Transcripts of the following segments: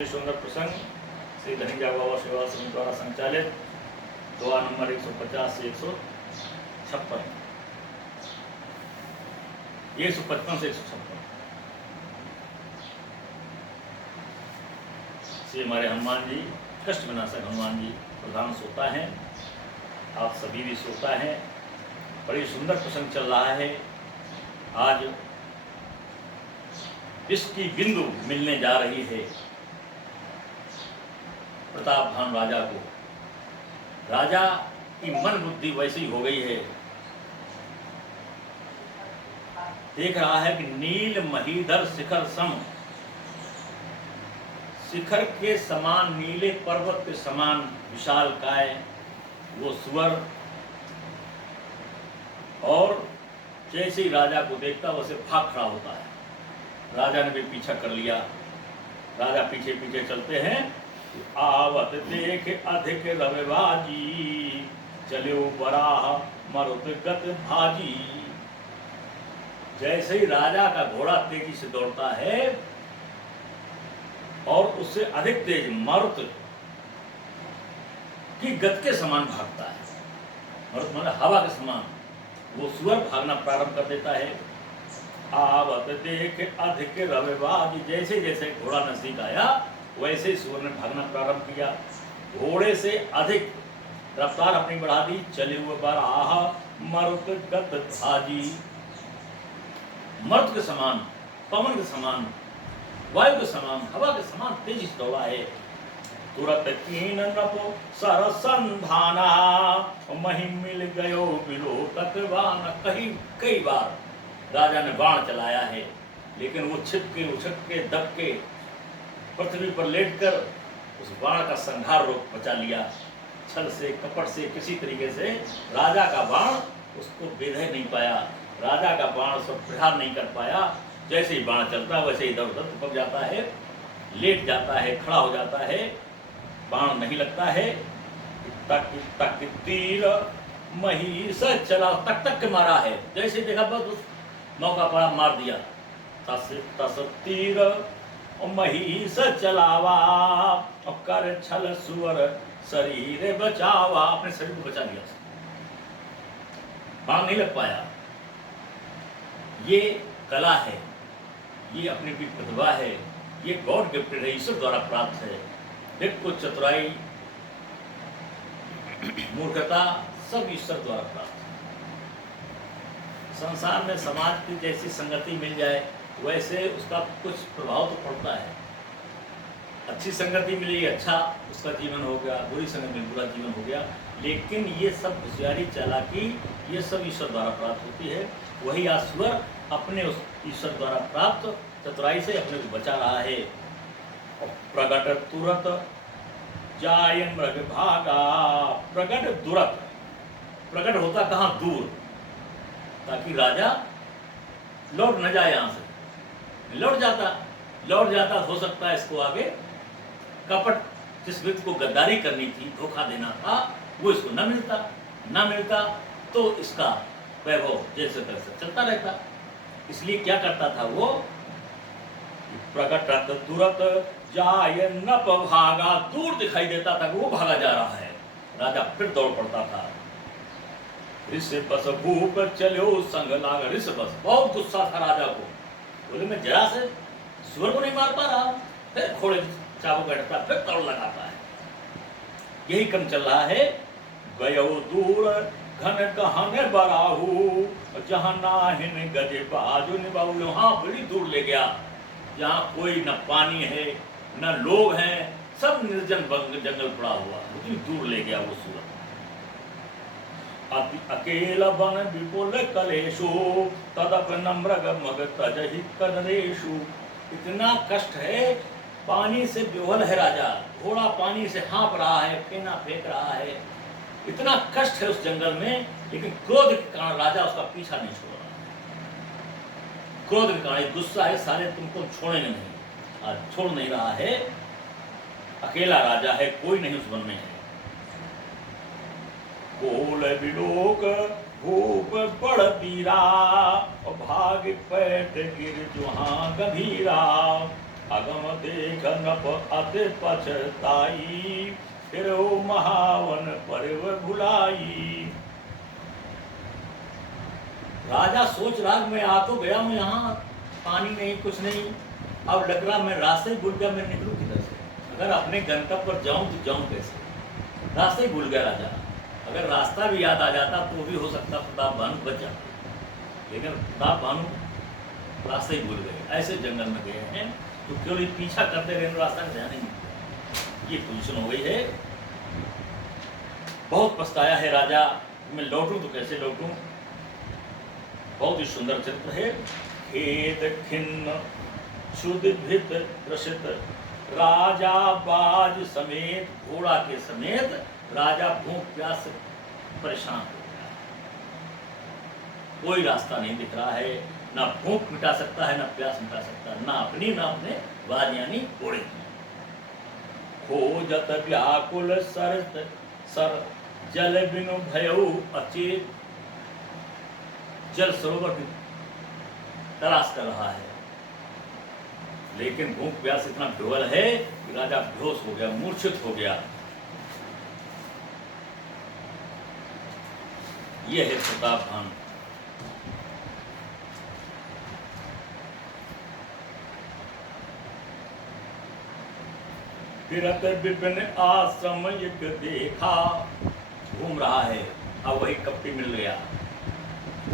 सुंदर प्रसंग श्री धनिजा बाबा सेवा समिति द्वारा संचालित दुआ नंबर 150 से 156 155 से 156 श्री हमारे हनुमान जी कष्ट विनाशक हनुमान जी प्रधान श्रोता हैं। आप सभी भी श्रोता हैं। बड़ी सुंदर प्रसंग चल रहा है। आज इसकी बिंदु मिलने जा रही है प्रताप भान राजा को। राजा की मन बुद्धि वैसी हो गई है, देख रहा है कि नील महीधर शिखर सम, शिखर के समान नीले पर्वत के समान विशाल काय वो सुअर, और जैसे ही राजा को देखता वैसे भाग खड़ा होता है। राजा ने भी पीछा कर लिया। राजा पीछे पीछे चलते हैं। आवत देख अधिक रविबाजी, चलो बराह मरुत गत भाजी। जैसे ही राजा का घोड़ा तेजी से दौड़ता है और उससे अधिक तेज मरुत की गति के समान भागता है, मरुत मतलब हवा के समान, वो सुअर भागना प्रारंभ कर देता है। आवत देख अधिक रविबाजी, जैसे जैसे घोड़ा नजदीक आया वैसे सुअर ने भागना प्रारंभ किया। घोड़े से अधिक रफ्तार अपनी बढ़ा दी। चले हुए बराह मरुत गत भाजी, मरुत के समान, पवन के समान, वायु के समान, हवा के समान तेजी से दौड़ा है। तुरंत कीन नपो सरसंधाना, महिम मिल गयो बिलो तत्वान। कई बार राजा ने बाण चलाया है, लेकिन वो छिपके उछक के दब के पृथ्वी पर लेटकर उस बाण का संहार रोक बचा लिया। छल से कपट से किसी तरीके से राजा का बाण उसको बेधे नहीं पाया, राजा का बाण उसको प्रहार नहीं कर पाया। जैसे ही बाण चलता वैसे ही इधर उधर चिपक जाता है, लेट जाता है, खड़ा हो जाता है, बाण नहीं लगता है। तक तक तीर महिष चला, तक तक के मारा है, जैसे देखा बस उस मौका पड़ा मार दिया। तस तस तीर महिष चलावा, और कर छल सुअर शरीर बचावा। अपने शरीर को बचा लिया, बाण नहीं लग पाया। ये कला है, ये अपनी भी प्रतिभा है, ये गॉड गिफ्टेड है, ईश्वर द्वारा प्राप्त है। एक को चतुराई मूर्खता सब ईश्वर द्वारा प्राप्त है। संसार में समाज की जैसी संगति मिल जाए वैसे उसका कुछ प्रभाव तो पड़ता है। अच्छी संगति मिली अच्छा उसका जीवन हो गया, बुरी संगति में बुरा जीवन हो गया। लेकिन ये सब होशियारी चालाकी ये सब ईश्वर द्वारा प्राप्त होती है। वही आश्वर अपने उस ईश्वर द्वारा प्राप्त चतुराई से अपने को बचा रहा है। और प्रगट तुरत जाय मृग भागा, प्रगट तुरत, प्रगट होता कहाँ दूर, ताकि राजा लौट न जाए यहाँ से। लौट जाता हो सकता है इसको आगे कपट, जिस व्यक्ति को गद्दारी करनी थी, धोखा देना था, वो इसको न मिलता तो इसका वैभव जैसे तैसे चलता रहता। इसलिए क्या करता था वो, प्रकट तुरंत जाय नप भागा, दूर दिखाई देता था कि वो भागा जा रहा है। राजा फिर दौड़ पड़ता था। ऋषभस भूप चलो संग लाग, ऋषभस बहुत गुस्सा था राजा को, बोले मैं जरा से सुअर को नहीं मार पा रहा, फिर घोड़े चाबुक बैठता, फिर दौड़ लगाता है। यही क्रम चल रहा है। गयो दूर घन कहने बराहू, जहाँ नाहिन गजे बाजू निबाहू। हाँ बड़ी दूर ले गया, जहाँ कोई न पानी है न लोग हैं, सब निर्जन जंगल पड़ा हुआ, उतनी दूर ले गया वो सूरत। अकेला बन विपुल कलेशु, तदप नम्रग मग तजहि कदरेशु। इतना कष्ट है, पानी से बेवल है राजा, घोड़ा पानी से हाँप रहा है, फेना फेंक रहा है, इतना कष्ट है उस जंगल में। लेकिन क्रोध के कारण राजा उसका पीछा नहीं छोड़ रहा। क्रोध के कारण गुस्सा है, सारे तुमको छोड़ेंगे नहीं, आज छोड़ नहीं रहा है। अकेला राजा है, कोई नहीं उस वन में है। कोल बिलोक भूप बड़ पीरा, भाग पैठ गिर जुहाँ गंभीरा। अगम देख नप अति पछताई, फिर ओ महावन पर्व भुलाई। राजा सोच रहा मैं आ तो गया हूं, यहाँ पानी नहीं कुछ नहीं, अब लग रहा मैं रास्ते ही भूल गया, मैं निकलूं किधर से, अगर अपने गंतव्य पर जाऊं तो जाऊं कैसे, रास्ते ही भूल गया राजा। अगर रास्ता भी याद आ जाता तो भी हो सकता प्रताप भानु बच जाते, लेकिन प्रताप भानु रास्ते ही भूल गए, ऐसे जंगल में गए हैं तो केवल पीछा करते रहे, रास्ता में ध्यान नहीं। ये पोजीशन हो गई है। बहुत पछताया है राजा, मैं लौटूं तो कैसे लौटूं। बहुत ही सुंदर चित्र है। खेद खिन्न क्षुधित त्रसित, राजा बाज समेत, घोड़ा के समेत राजा भूख प्यास से परेशान हो गया। कोई रास्ता नहीं दिख रहा है, ना भूख मिटा सकता है, ना प्यास मिटा सकता है, ना अपनी ना अपने बाज यानी घोड़े की। खोजत व्याकुल सरत सर, जल बिनु भयउ अचेत, जल सरोवर की तलाश कर रहा है, लेकिन भूख प्यास इतना प्रबल है कि राजा बेहोश हो गया, मूर्छित हो गया। यह है प्रताप भानु। फिरत विपिन आश्रम एक देखा, घूम रहा है, अब वही कपटी मिल गया,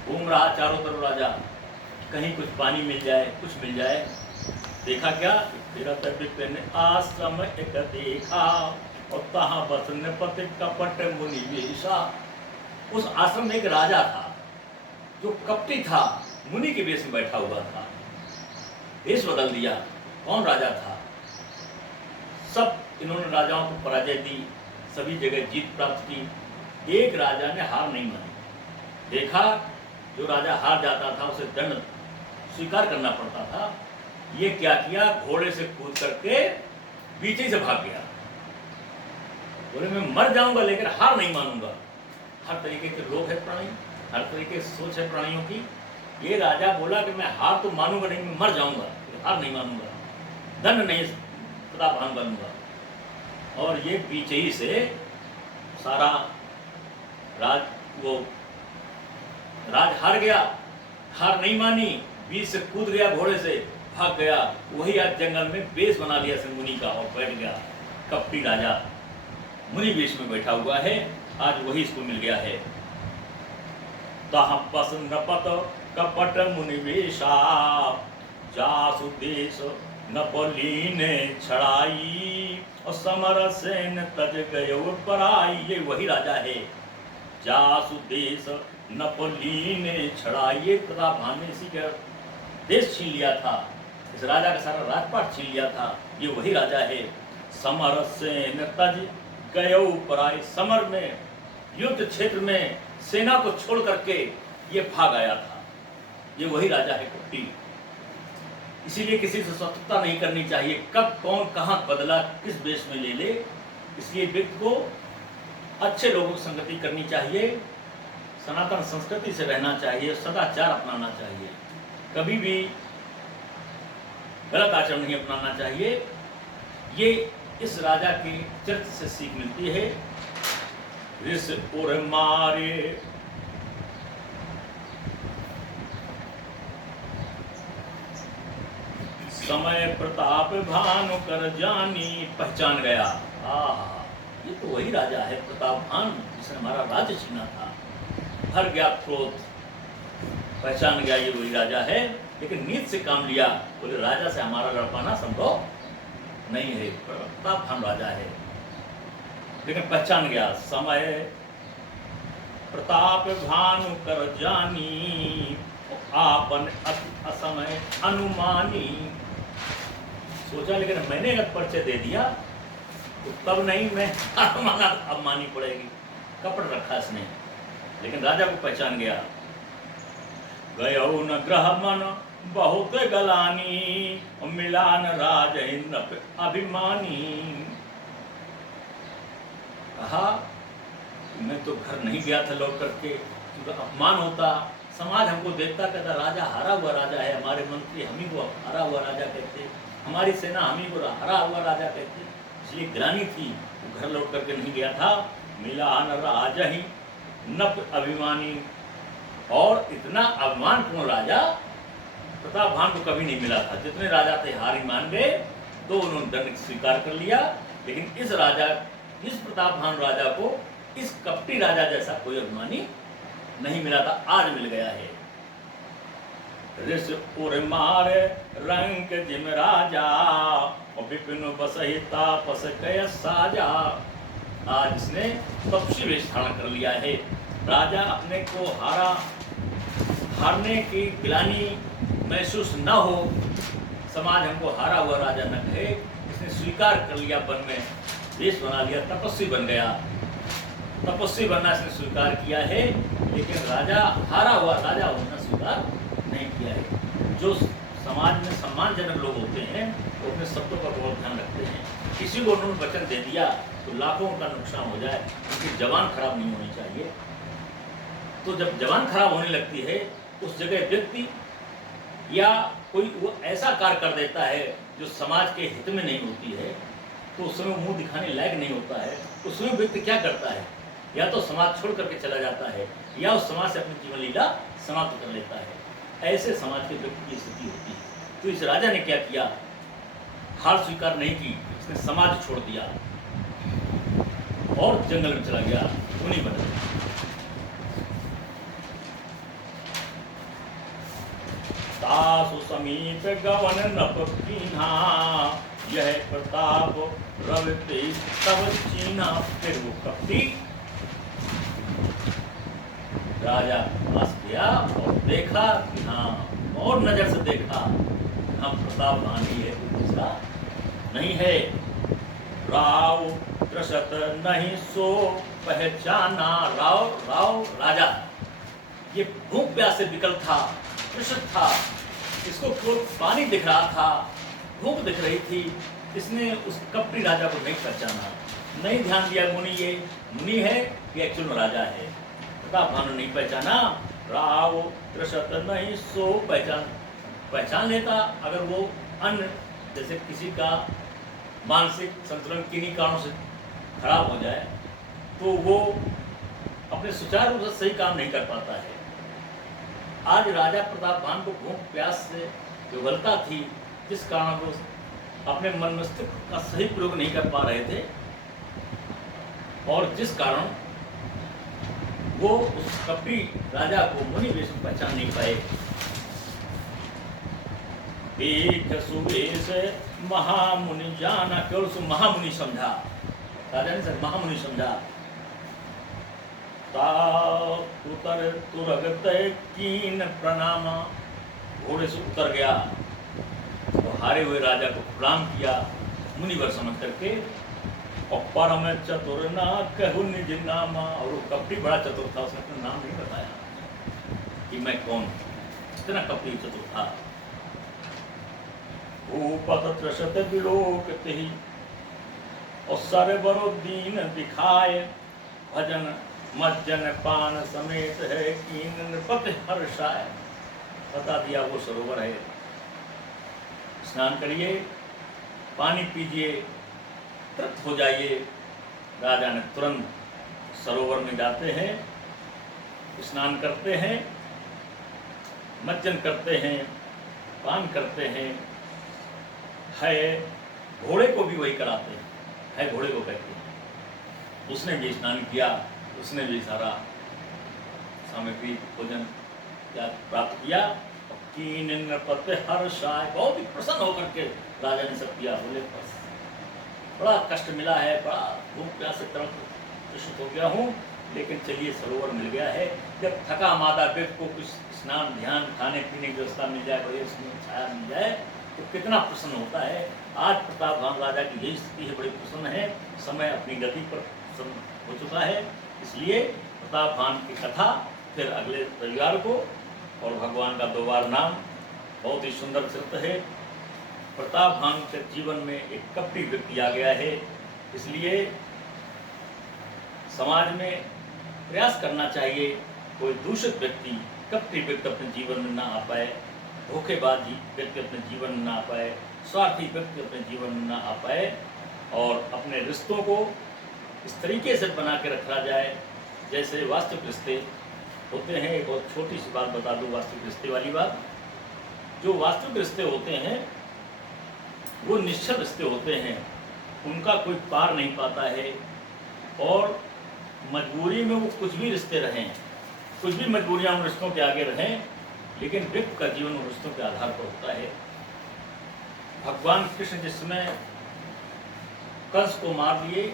घूम रहा चारों तरफ राजा, कहीं कुछ पानी मिल जाए, कुछ मिल जाए। देखा क्या, फिरत विपिन आश्रम एक देखा, और तहाँ बस नृपति कपट मुनि वेशा। उस आश्रम में एक राजा था जो कपटी था, मुनि के वेश में बैठा हुआ था, वेश बदल दिया। कौन राजा था? सब इन्होंने राजाओं को पराजय दी, सभी जगह जीत प्राप्त की, एक राजा ने हार नहीं मानी। देखा जो राजा हार जाता था उसे दंड स्वीकार करना पड़ता था, ये क्या किया, घोड़े से कूद करके बीच से भाग गया। बोले मैं मर जाऊंगा लेकिन हार नहीं मानूंगा। हर तरीके के लोग है प्राणी, हर तरीके की सोच है प्राणियों की। ये राजा बोला कि मैं हार तो मानूंगा नहीं, मैं मर जाऊंगा, हार नहीं मानूंगा, दंड नहीं प्रताप भानु बनूंगा। और ये पीछे ही से सारा राज हार गया, हार नहीं मानी, बीच से कूद गया, घोड़े से भाग गया, वही आज जंगल में वेश बना लिया मुनि का और बैठ गया। कपटी राजा मुनि वेश में बैठा हुआ है, आज वही इसको मिल गया है। तहाँ पस नपत कपट मुनि वेशा, जासु देश नपलीन छड़ाई, और समर सेन तज गयो पराई। ये वही राजा है, जासु देश नपलीन छड़ाई। प्रताप भानु ने इसी का देश छीन लिया था, इस राजा का सारा राजपाट छीन लिया था, ये वही राजा है। समर सेन तज गयो पराई, समर में युद्ध क्षेत्र में सेना को छोड़ करके ये भाग आया था, ये वही राजा है कपटी। इसीलिए किसी से शत्रुता नहीं करनी चाहिए, कब कौन कहाँ बदला किस वेश में ले ले, इसलिए व्यक्ति को अच्छे लोगों की संगति करनी चाहिए, सनातन संस्कृति से रहना चाहिए, सदाचार अपनाना चाहिए, कभी भी गलत आचरण नहीं अपनाना चाहिए। ये इस राजा के चरित्र से सीख मिलती है। रिस उर मारे समय प्रताप भानु कर जानी, पहचान गया, ये तो वही राजा है प्रताप भानु जिसने हमारा राज्य छीना था। भर गया क्रोध, पहचान गया ये वही राजा है, लेकिन नीत से काम लिया, बोले राजा से हमारा लड़ पाना संभव नहीं है, प्रताप भानु राजा है, लेकिन पहचान गया। समय प्रताप भानु कर जानी, आपन असमय अनुमानी। सोचा लेकिन मैंने अगर परिचय दे दिया तो तब नहीं, मैं माना अब मानी पड़ेगी, कपट रखा इसने, लेकिन राजा को पहचान गया। गयो न ग्रह मन बहुत गलानी, मिलान राज इंद्र अभिमानी। कहा मैं तो घर नहीं गया था लौट करके, क्योंकि अपमान होता, समाज हमको देखता, कहता राजा हारा हुआ राजा है, हमारे मंत्री हम ही को हारा हुआ राजा कहते, हमारी सेना हम ही को हरा हुआ राजा कहती, इसलिए ग्लानि थी, वो घर लौट करके नहीं गया था। मिला न राजा ही नप अभिमानी, और इतना अभिमानपूर्ण राजा प्रतापभान को कभी नहीं मिला था। जितने राजा थे हार ही मान गए, तो उन्होंने दंड स्वीकार कर लिया, लेकिन इस प्रतापभान राजा को इस कपटी राजा जैसा कोई अभिमानी नहीं मिला था, आज मिल गया है। ऋष उर मार रंग जिम राजा, और विपिन बसहि तापस कय साजा। आज इसने तपस्वी वेश धारण कर लिया है। राजा अपने को हारने की ग्लानि महसूस न हो, समाज हमको हारा हुआ राजा न कहे, इसने स्वीकार कर लिया, वन में देश बना लिया, तपस्वी बन गया। तपस्वी बनना इसने स्वीकार किया है, लेकिन राजा हारा हुआ राजा होना स्वीकार नहीं किया है। जो समाज में सम्मानजनक लोग होते हैं वो अपने शब्दों का बहुत ध्यान रखते हैं। किसी को उन्होंने वचन दे दिया तो लाखों का नुकसान हो जाए, उनकी जबान खराब नहीं होनी चाहिए। तो जब जबान खराब होने लगती है, उस जगह व्यक्ति या कोई वो ऐसा कार्य कर देता है जो समाज के हित में नहीं होती है, तो उस समय मुंह दिखाने लायक नहीं होता है। उस समय व्यक्ति क्या करता है, या तो समाज छोड़ करके चला जाता है, या उस समाज से अपनी जीवन लीला समाप्त कर लेता है। ऐसे समाज के व्यक्ति की स्थिति होती है। तो इस राजा ने क्या किया, हार स्वीकार नहीं की, इसने समाज छोड़ दिया और जंगल में चला गया, मुनि बन गया। तासु समीप गवन नप कीन्हा, यह प्रताप रवि तब चीन्हा। फिर वो कपटी राजा पास गया और देखा कि हाँ, और नजर से देखा, हाँ प्रतापभान ही है, दूसरा नहीं है। राव त्रसत नहीं सो पहचाना। राव राजा ये भूख प्यास से विकल था, त्रसत था, इसको केवल पानी दिख रहा था, भूख दिख रही थी, इसने उस कपटी राजा को नहीं पहचाना, नहीं ध्यान दिया मुनि ये मुनि है कि एक्चुअल में राजा है। प्रतापभान ने नहीं पहचाना। राव त्रसत नहीं सो पहचान लेता अगर वो अन्य जैसे किसी का मानसिक संतुलन किन्हीं कारणों से खराब हो जाए तो वो अपने सुचारू रूप से सही काम नहीं कर पाता है। आज राजा प्रतापभान को भूख प्यास से विवलता थी, जिस कारण वो अपने मन मस्तिष्क का सही प्रयोग नहीं कर पा रहे थे, और जिस कारण वो उस कपटी राजा को मुनि वेश में पहचान नहीं पाए। एक सुवेश महामुनि जाना, केवल उसको महामुनि समझा, राजा ने सर महामुनि समझा। उतर तुरगत कीन प्रणामा, घोड़े से उतर गया, तो हारे हुए राजा को प्रणाम किया मुनिवर समझ करके। और परम चतुर ना कहु निज नामा, और वो कपटी बड़ा चतुर था, उसने अपना नाम नहीं बताया कि मैं कौन, इतना कपटी चतुर था। भूपत त्रसत विलोकत ही, और सर बरो दीन दिखाए, भजन मज्जन पान समेत है कीन नृपति हर्षाय। बता दिया वो सरोवर है, स्नान करिए, पानी पीजिए, तृप्त हो जाइए। राजा ने तुरंत सरोवर में जाते हैं, स्नान करते हैं, मज्जन करते हैं, पान करते हैं, है घोड़े को भी वही कराते हैं, है घोड़े को कहते हैं। उसने भी स्नान किया, उसने भी सारा सामग्री भोजन प्राप्त किया। कीन नृपति हर्षाय, बहुत ही प्रसन्न होकर के राजा ने सब किया। बोले बड़ा कष्ट मिला है, बड़ा भूख प्यास से तृषित हो गया हूँ, लेकिन चलिए सरोवर मिल गया है। जब थका मादा व्यक्ति को कुछ स्नान ध्यान खाने पीने की व्यवस्था मिल जाए, बड़ी उसमें छाया मिल जाए, तो कितना प्रसन्न होता है। आज प्रतापभान राजा की यही स्थिति है, बड़ी प्रसन्न है। समय अपनी गति पर हो चुका है, इसलिए प्रतापभान की कथा फिर अगले रविवार को। और भगवान का 2 बार नाम बहुत ही सुंदर चरित्र है। प्रतापभान के जीवन में एक कपटी व्यक्ति आ गया है, इसलिए समाज में प्रयास करना चाहिए कोई दूषित व्यक्ति, कपटी व्यक्ति अपने जीवन में ना आ पाए, धोखेबाज व्यक्ति अपने जीवन में ना आ पाए। स्वार्थी व्यक्ति अपने जीवन में न आ पाए और अपने रिश्तों को इस तरीके से बना के रखा जाए जैसे वास्तविक रिश्ते होते हैं। एक बहुत छोटी सी बात बता दूं वास्तविक रिश्ते वाली बात। जो वास्तविक रिश्ते होते हैं वो निश्चल रिश्ते होते हैं, उनका कोई पार नहीं पाता है और मजबूरी में वो कुछ भी रिश्ते रहें, कुछ भी मजबूरियां उन रिश्तों के आगे रहें, लेकिन व्यक्ति का जीवन उन रिश्तों के आधार पर होता है। भगवान कृष्ण जिस समय कंस को मार दिए,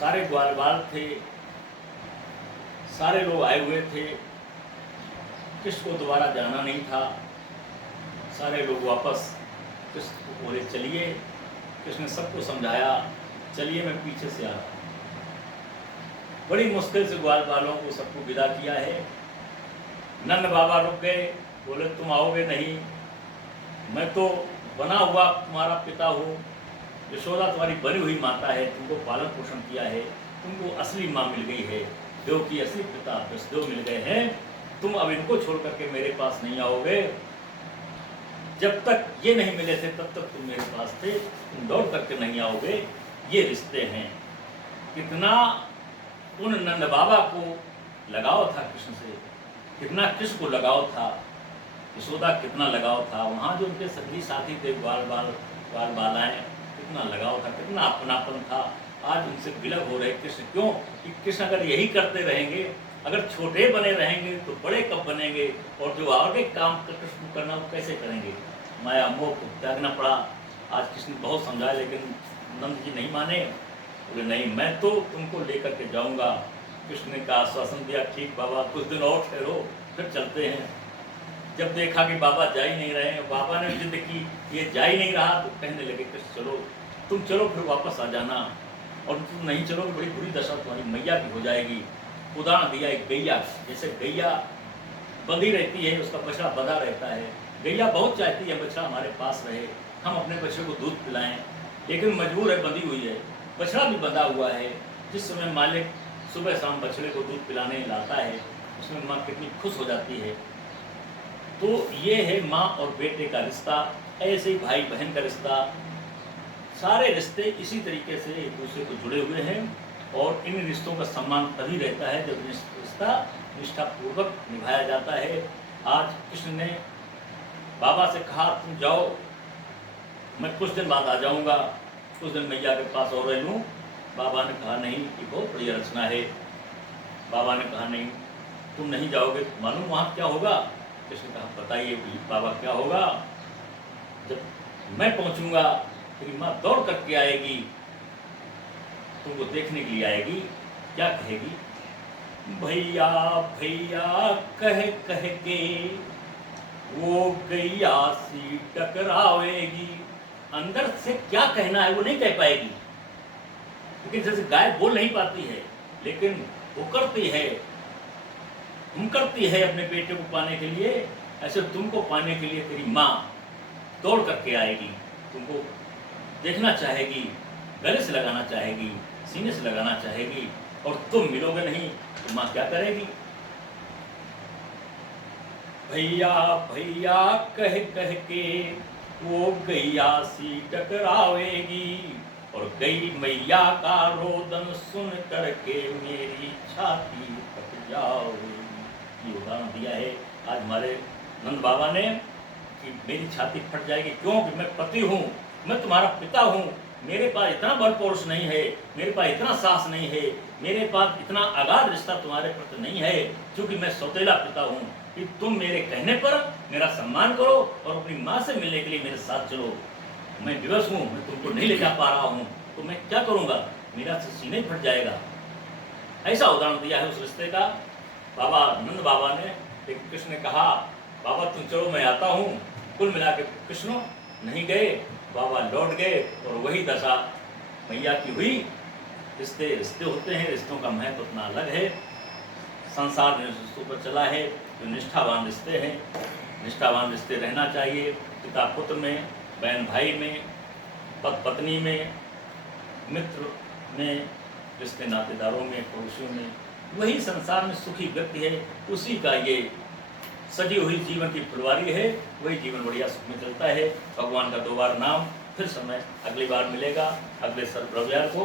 सारे ग्वाल बाल थे, सारे लोग आए हुए थे, कृष्ण को दोबारा जाना नहीं था। सारे लोग वापस कृष्ण को बोले चलिए, कृष्ण ने सबको समझाया चलिए मैं पीछे से आ रहा हूँ। बड़ी मुश्किल से ग्वाल बालों को सबको विदा किया है। नंद बाबा रुक गए, बोले तुम आओगे नहीं, मैं तो बना हुआ तुम्हारा पिता हूँ, यशोदा तुम्हारी बनी हुई माता है, तुमको पालन पोषण किया है, तुमको असली माँ मिल गई है, देव की असली पिता वसुदेव मिल गए हैं, तुम अब इनको छोड़ करके मेरे पास नहीं आओगे। जब तक ये नहीं मिले थे तब तक तुम मेरे पास थे, तुम दौड़ करके नहीं आओगे। ये रिश्ते हैं। कितना उन नंद बाबा को लगाव था कृष्ण से, कितना कृष्ण को लगाव था, यशोदा कितना लगाव था, वहाँ जो उनके संगी साथी थे ग्वाल बालाएं, कितना लगाव था, कितना अपनापन था। आज उनसे विलग हो रहे कृष्ण। क्यों? कि कृष्ण अगर यही करते रहेंगे, अगर छोटे बने रहेंगे तो बड़े कब बनेंगे, और जो आगे काम कृष्ण को करना वो कैसे करेंगे। माया मोह को त्यागना पड़ा। आज कृष्ण बहुत समझाया लेकिन नंद जी नहीं माने, बोले नहीं मैं तो तुमको लेकर के जाऊंगा। कृष्ण ने का आश्वासन दिया, ठीक बाबा कुछ दिन और ठहरो फिर चलते हैं। जब देखा कि बाबा जा ही नहीं रहे, बाबा ने जिद की ये जा ही नहीं रहा, तो कहने लगे कृष्ण चलो, तुम चलो फिर वापस आ जाना, और तुम नहीं चलोगे बड़ी बुरी दशा तुम्हारी मैया की हो जाएगी। उदाहरण दिया एक गैया, जैसे गैया बंधी रहती है, उसका बछड़ा बंधा रहता है। गैया बहुत चाहती है बछड़ा हमारे पास रहे, हम अपने बछड़े को दूध पिलाएं, लेकिन मजबूर है, बंधी हुई है, बछड़ा भी बंधा हुआ है। जिस समय मालिक सुबह शाम बछड़े को दूध पिलाने लाता है, उसमें माँ कितनी खुश हो जाती है। तो ये है माँ और बेटे का रिश्ता, ऐसे ही भाई बहन का रिश्ता। सारे रिश्ते इसी तरीके से एक दूसरे को जुड़े हुए हैं, और इन रिश्तों का सम्मान तभी रहता है जब रिश्ता निष्ठापूर्वक निभाया जाता है। आज कृष्ण ने बाबा से कहा तुम जाओ, मैं कुछ दिन बाद आ जाऊंगा, कुछ दिन मैया के पास और रह लूँ। बाबा ने कहा नहीं, ये बहुत बड़ी रचना है। बाबा ने कहा नहीं, तुम नहीं जाओगे, मालूम वहाँ क्या होगा। कृष्ण ने कहा बताइए बाबा क्या होगा। जब मैं पहुँचूंगा तेरी माँ दौड़ करके आएगी, तुमको देखने के लिए आएगी, क्या कहेगी, भैया भैया कह कह के वो गैया सी टकरावेगी। अंदर से क्या कहना है वो नहीं कह पाएगी, लेकिन जैसे गाय बोल नहीं पाती है, लेकिन वो करती है, तुम करती है अपने बेटे को पाने के लिए, ऐसे तुमको पाने के लिए तेरी माँ दौड़ करके आएगी, तुमको देखना चाहेगी, गले से लगाना चाहेगी, सीने से लगाना चाहेगी, और तुम मिलोगे नहीं तो माँ क्या करेगी। भैया भैया कह कह के वो गैया सी टकरावेगी, और गई मैया का रोदन सुन करके मेरी छाती फट जाओगी। ये उदाहरण दिया है आज हमारे नंद बाबा ने कि मेरी छाती फट जाएगी। क्यों? कि मैं पति हूँ, मैं तुम्हारा पिता हूँ, मेरे पास इतना बल पौरुष नहीं है, मेरे पास इतना साहस नहीं है, मेरे पास इतना अगाध रिश्ता तुम्हारे प्रति नहीं है, क्योंकि मैं सौतेला पिता हूँ कि तुम मेरे कहने पर मेरा सम्मान करो और अपनी माँ से मिलने के लिए मेरे साथ चलो। मैं विवश हूँ, मैं तुमको नहीं ले जा पा रहा हूँ, तो मैं क्या करूँगा, मेरा सीने फट जाएगा। ऐसा उदाहरण दिया है उस रिश्ते का बाबा नंद बाबा ने। लेकिन कृष्ण ने कहा बाबा तुम चलो मैं आता हूँ। कुल मिला के कृष्ण नहीं गए, बाबा लौट गए, और वही दशा मैया की हुई। रिश्ते रिश्ते होते हैं, रिश्तों का महत्व उतना अलग है। संसार में रिश्तों पर चला है, जो निष्ठावान रिश्ते हैं, निष्ठावान रिश्ते रहना चाहिए। पिता पुत्र में, बहन भाई में, पति पत्नी में, मित्र में, रिश्ते नातेदारों में, पड़ोसियों में, वही संसार में सुखी व्यक्ति है। उसी का ये सजी हुई जीवन की फुलवारी है, वही जीवन बढ़िया सुख में चलता है। भगवान का 2 बार नाम। फिर समय अगली बार मिलेगा अगले रविवार को।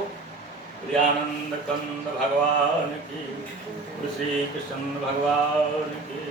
प्रियानंद कंद भगवान की, श्री कृष्ण भगवान की।